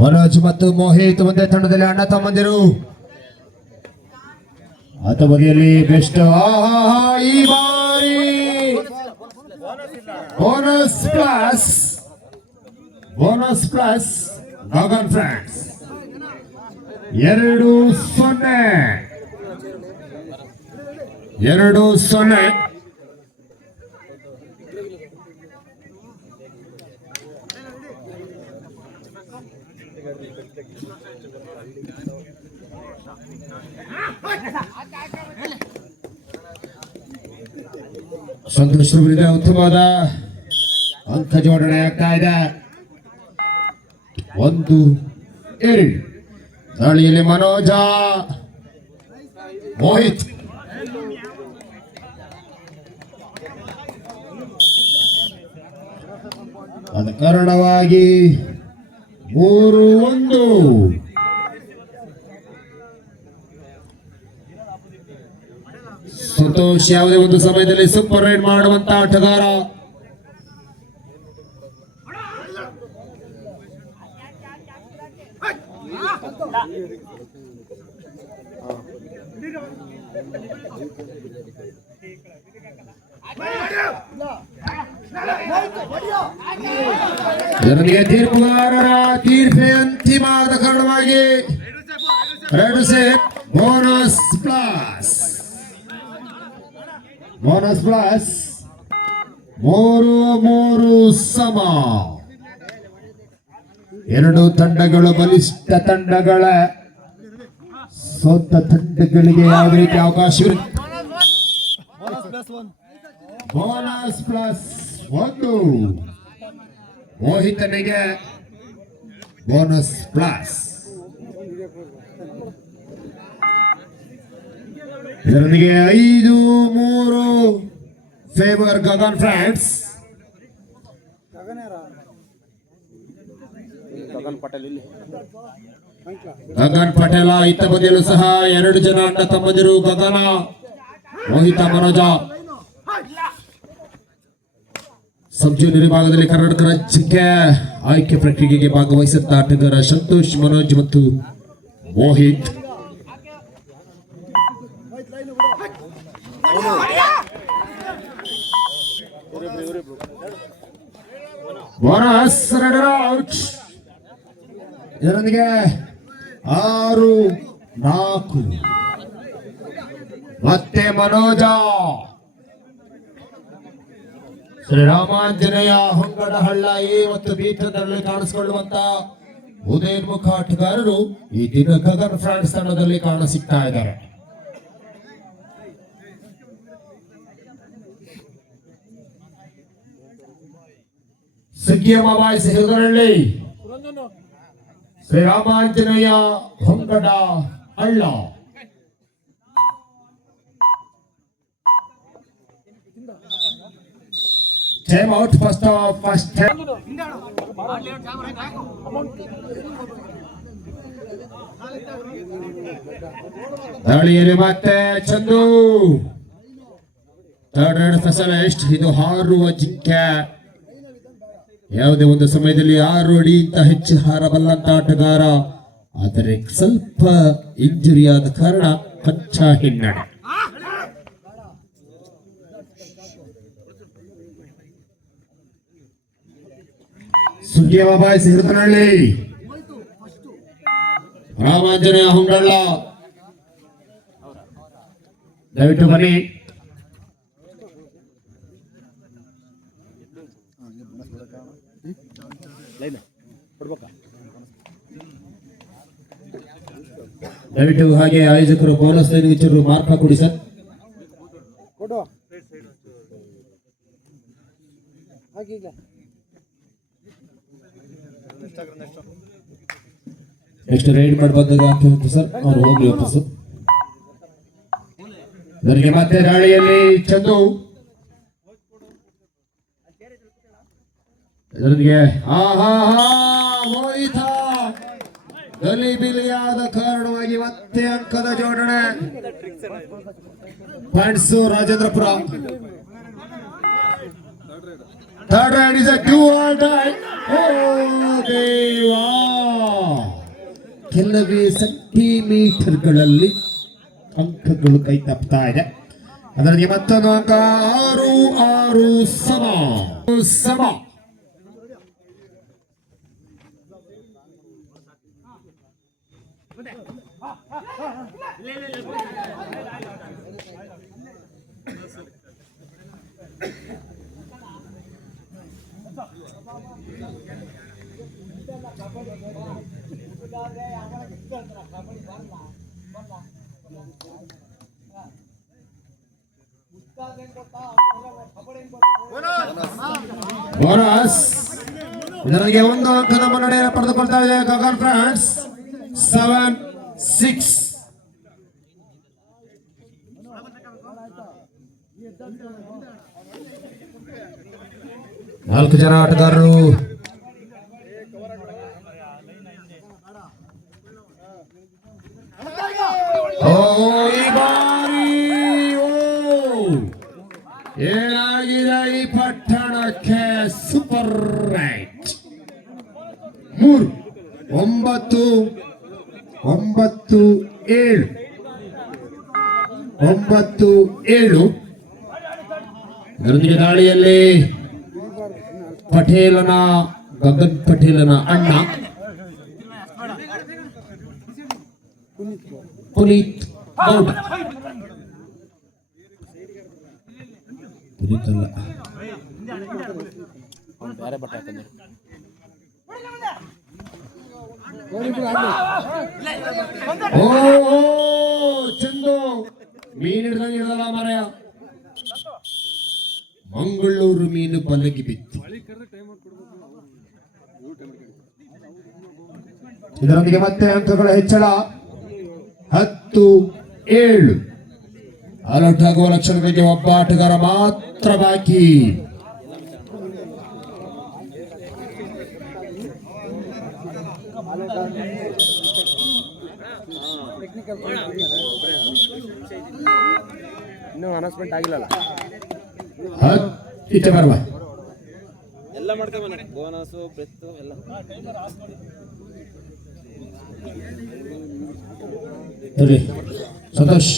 ಮನೋಜ್ ಮತ್ತು ಮೋಹಿತ್ ಒಂದೇ ತಂಡದಲ್ಲಿ ಅಣ್ಣ ತಮ್ಮಂದಿರು. ಆತ ಬದಿಯಲ್ಲಿ ಬೆಸ್ಟ್. ಈ ಬಾರಿ bonus plus Gagan France 2-0. Santosh ಅವರಿಂದ ಉತ್ತಮವಾದ ಅಂಕ ಜೋಡಣೆ ಆಗ್ತಾ ಇದೆ. 1-2 ದಾಳಿಯಲ್ಲಿ ಮನೋಜ, ಮೋಹಿತ್ ಅದ ಕಾರಣವಾಗಿ 3-1. ಸಂತೋಷ್ ಯಾವುದೇ ಒಂದು ಸಮಯದಲ್ಲಿ ಸೂಪರ್ ರೈಡ್ ಮಾಡುವಂತ ಆಟಗಾರ. ಇದರೊಂದಿಗೆ ತೀರ್ಪುಗಾರರ ತೀರ್ಪೆ ಅಂತಿಮವಾದ ಕಾರಣವಾಗಿ ರೆಡ್ ಸೆಟ್ ಬೋನಸ್ ಪ್ಲಸ್ 3-3 ಸಮ. ಎರಡು ತಂಡಗಳು ಬಲಿಷ್ಠ ತಂಡಗಳ ಸೋತ ತಂಡಗಳಿಗೆ ಯಾವ ರೀತಿ ಅವಕಾಶವಿರುತ್ತೆ. ಬೋನಸ್ ಪ್ಲಸ್ 1 ಮೋಹಿತನಿಗೆ ಬೋನಸ್ ಪ್ಲಸ್. ಇದರೊಂದಿಗೆ 5-3 ಫೇವರ್ ಗಗನ್ ಫ್ರಾನ್ಸ್. ಗಗನ್ ಪಟೇಲ ಇತ್ತ ಬದಿಯಲ್ಲೂ ಸಹ 2 ಜನ ಅಣ್ಣ ತಮ್ಮಂದಿರು ಗಗನ, ಮೋಹಿತ, ಮನೋಜ. ಸಬ್ ಜೂನಿಯರ್ ವಿಭಾಗದಲ್ಲಿ ಕರ್ನಾಟಕ ರಾಜ್ಯಕ್ಕೆ ಆಯ್ಕೆ ಪ್ರಕ್ರಿಯೆಗೆ ಭಾಗವಹಿಸುತ್ತ ಆಟಗಾರ ಸಂತೋಷ್, ಮನೋಜ್ ಮತ್ತು ಮೋಹಿತ್. Bonus runner out. ಇದರೊಂದಿಗೆ 6-4 ಮತ್ತೆ ಮನೋಜ. ಶ್ರೀರಾಮಾಂಜನೇಯ ಹೊಂಗಡಹಳ್ಳ ಎ ಮತ್ತು ಬಿ ತಂಡದಲ್ಲಿ ಕಾಣಿಸಿಕೊಳ್ಳುವಂತ ಉದಯೋನ್ಮುಖ ಆಟಗಾರರು ಈ ದಿನ ಗಗನ್ ಫ್ರಾನ್ಸ್ ತಂಡದಲ್ಲಿ ಕಾಣಸಿಗ್ತಾ ಇದ್ದಾರೆ. ಸುಗ್ಗಿಯಮ್ಮಾಬಾಯಿ ಸಿಹುದರಳ್ಳಿ, ಶ್ರೀರಾಮಾಂಜನೇಯ ಹೊಂಗಡ ಹಳ್ಳ. ಟೈಮ್ ಔಟ್ ಫಸ್ಟ್ ದಾಳಿಯಲ್ಲಿ ಮತ್ತೆ ಚಂದು ಥರ್ಡ್ ರೈಡ್ ಸ್ಪೆಷಲಿಸ್ಟ್. ಇದು ಹಾರುವ ಜಿಂಕೆ. ಯಾವುದೇ ಒಂದು ಸಮಯದಲ್ಲಿ 6 ಅಡಿಗಿಂತ ಹೆಚ್ಚು ಹಾರಬಲ್ಲಂತ ಆಟಗಾರ. ಆದರೆ ಸ್ವಲ್ಪ ಇಂಜುರಿ ಆದ ಕಾರಣ ಕಚ್ಚಾ ಹಿನ್ನಡೆ. ಸುಗ್ಗಿಯಮ್ಮಾಬಾಯಿ ಸಿಹಿರತನಹಳ್ಳಿ, ರಾಮಾಂಜನೇಯ ಹೊಂಗಳ್ಳ. ದಯವಿಟ್ಟು ಬನ್ನಿ. ದಯವಿಟ್ಟು ಹಾಗೆ ಆಯೋಜಕರು ಬೋನಸ್ ಲೈನ್ ಮಾರ್ಕ್ ಕೊಡಿ ಸರ್. ಎಷ್ಟು ರೈಡ್ ಮಾಡಿ ಬಂದದ ಅಂತ ಹೇಳ್ತು ಸರ್, ಅವ್ರು ಹೋಗ್ಲಿ ವಾಪಸ್ಸು. ನನಗೆ ಮತ್ತೆ ದಾಳಿಯಲ್ಲಿ ಚಂದು ನನಗೆ ಮೋಹಿತ ಗಲಿಬಿಲಿಯಾದ ಕಾರಣವಾಗಿ ಮತ್ತೆ ಅಂಕದ ಜೋಡಣೆ. Points Rajendrapura. Third raid is a do or die. ಓ ದೇವಾ, ಕೆಲವೇ ಸೆಂಟಿಮೀಟರ್ಗಳಲ್ಲಿ ಅಂಕಗಳು ಕೈ ತಪ್ಪುತ್ತಾ ಇದೆ. ಅದರಲ್ಲಿ ಮತ್ತೊಂದು ಅಂಕ 6-6 ಸಮ. ಬೋನಸ್. ಇದರಿಗೆ ಒಂದು ಅಂಕದ ಮುನ್ನಡೆಯನ್ನು ಪಡೆದುಕೊಳ್ತಾ ಇದೆ ಗಗನ್ ಫ್ರಾನ್ಸ್. 7-6. ನಾಲ್ಕು ಜನ ಆಟಗಾರರು ಈ ಬಾರಿ ಏನಾಗಿದೆ ಈ ಪಟ್ಟಣಕ್ಕೆ? Super right. 9-7 ಇದರೊಂದಿಗೆ ದಾಳಿಯಲ್ಲಿ ಗಗನ್ ಪಟೇಲನ ಅಣ್ಣ ಪುನೀತ್ ಗೌಡ. ಚಂದು ಮೀನು ಹಿಡ್ದಲ್ಲ ಮರೆಯ. ಮಂಗಳೂರು ಮೀನು ಬಲಗಿ ಬಿತ್ತು. ಇದರೊಂದಿಗೆ ಮತ್ತೆ ಅಂಕಗಳ ಹೆಚ್ಚಳ 10-7. ಆಲ್ಔಟ್ ಆಗುವ ಲಕ್ಷಣಗಳಿಗೆ ಒಬ್ಬ ಆಟಗಾರ ಮಾತ್ರ ಬಾಕಿ. ಇನ್ನೂ ಅನೌನ್ಸ್ಮೆಂಟ್ ಆಗಿಲ್ಲಲ್ಲ. ಈಚೆ ಬರುವ ಎಲ್ಲ ಮಾಡ್ಕೊಂಬನೆ ಬೋನಸ್ ಬ್ರೆತ್ ಎಲ್ಲ. ಸಂತೋಷ್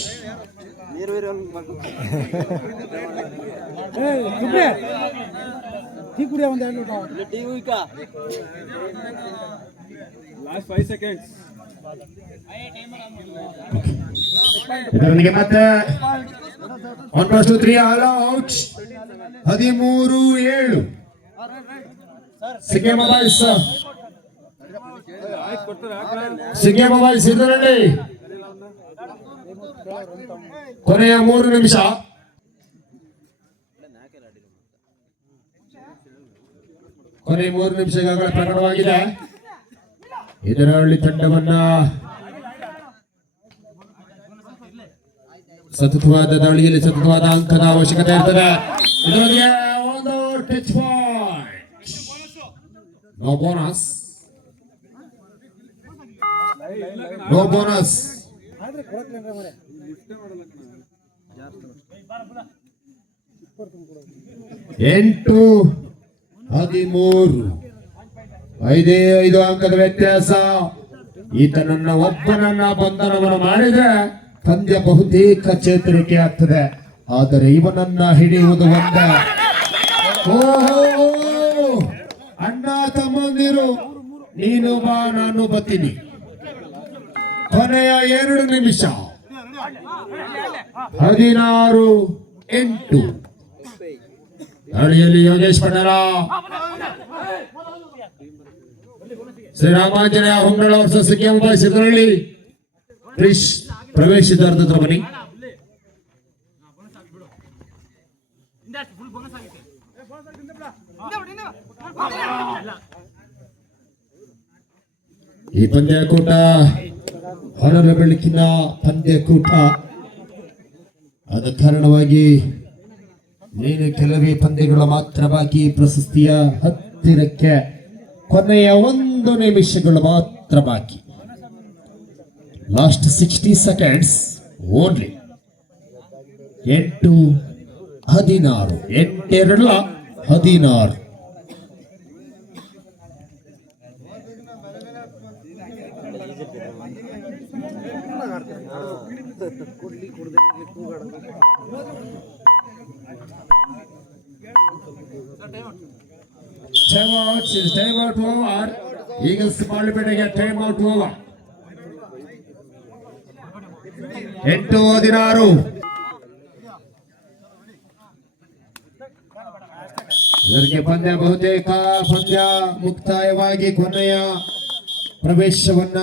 ನೀರು ಟೀ ಕುಡಿಯ ಒಂದು ಟೀ ಲಾಸ್ಟ್ 5 seconds. ಇದರೊಂದಿಗೆ ಮತ್ತೆ 1+2-3 ಆಲ್ ಔಟ್. 13-7. ಸಿಂಗೆ ಮೊಬೈಲ್ಸ್ ಇದರಲ್ಲಿ ಕೊನೆಯ 3 ನಿಮಿಷ. ಕೊನೆಯ 3 ನಿಮಿಷಗಳ ಪ್ರಕಟವಾಗಿದೆ. ಇದರಲ್ಲಿ ತಂಡವನ್ನ ಸತತವಾದ ದಾಳಿಯಲ್ಲಿ ಸತತವಾದ ಅಂಕದ ಅವಶ್ಯಕತೆ ಇರ್ತದೆ. ಇದರೊಂದಿಗೆ ಒಂದು ಟಚ್ ಪಾಯಿಂಟ್. No bonus. 8-13. 5 ಅಂಕದ ವ್ಯತ್ಯಾಸ. ಈತನನ್ನ ಒಬ್ಬನನ್ನ ಬಂಧನವನ್ನು ಮಾಡಿದ್ರೆ ಪಂದ್ಯ ಬಹುತೇಕ ಚೇತರಿಕೆ ಆಗ್ತದೆ. ಆದರೆ ಇವನನ್ನ ಹಿಡಿಯುವುದು ಒಂದೇ. ಓಹೋ, ಅಣ್ಣ ತಮ್ಮಂದಿರು, ನೀನು ಬಾ ನಾನು ಬತ್ತೀನಿ. ಕೊನೆಯ 2 ನಿಮಿಷ. 16-8. ದಾಳಿಯಲ್ಲಿ ಯೋಗೇಶ್ ಪಟೇಲ, ಶ್ರೀರಾಮಾಂಜನೇಯ ಹೊಂಗಳ ವರ್ಸಸ್ ಸಿಂಗೆ ಮೊಬೈಲ್ಸ್. ಇದರಲ್ಲಿ ಪ್ರವೇಶಿಸಿದ ಬನ್ನಿ. ಈ ಪಂದ್ಯಕೂಟ ಹೊರರ ಬೆಳಕಿನ ಪಂದ್ಯಕೂಟ. ಆದ ಕಾರಣವಾಗಿ ನೀನು ಕೆಲವೇ ಪಂದ್ಯಗಳು ಮಾತ್ರ ಬಾಕಿ. ಪ್ರಶಸ್ತಿಯ ಹತ್ತಿರಕ್ಕೆ ಕೊನೆಯ 1 ನಿಮಿಷಗಳು ಮಾತ್ರ ಬಾಕಿ. Last 60 seconds only. 8-16 8-2-16. Time out over. Eagles ಬಾಲ್ಪೇಟೆಗೆ ಟೈಮ್ ಔಟ್ ಓವರ್. 8-16. ಇದಕ್ಕೆ ಪಂದ್ಯ ಬಹುತೇಕ ಪಂದ್ಯ ಮುಕ್ತಾಯವಾಗಿ ಕೊನೆಯ ಪ್ರವೇಶವನ್ನ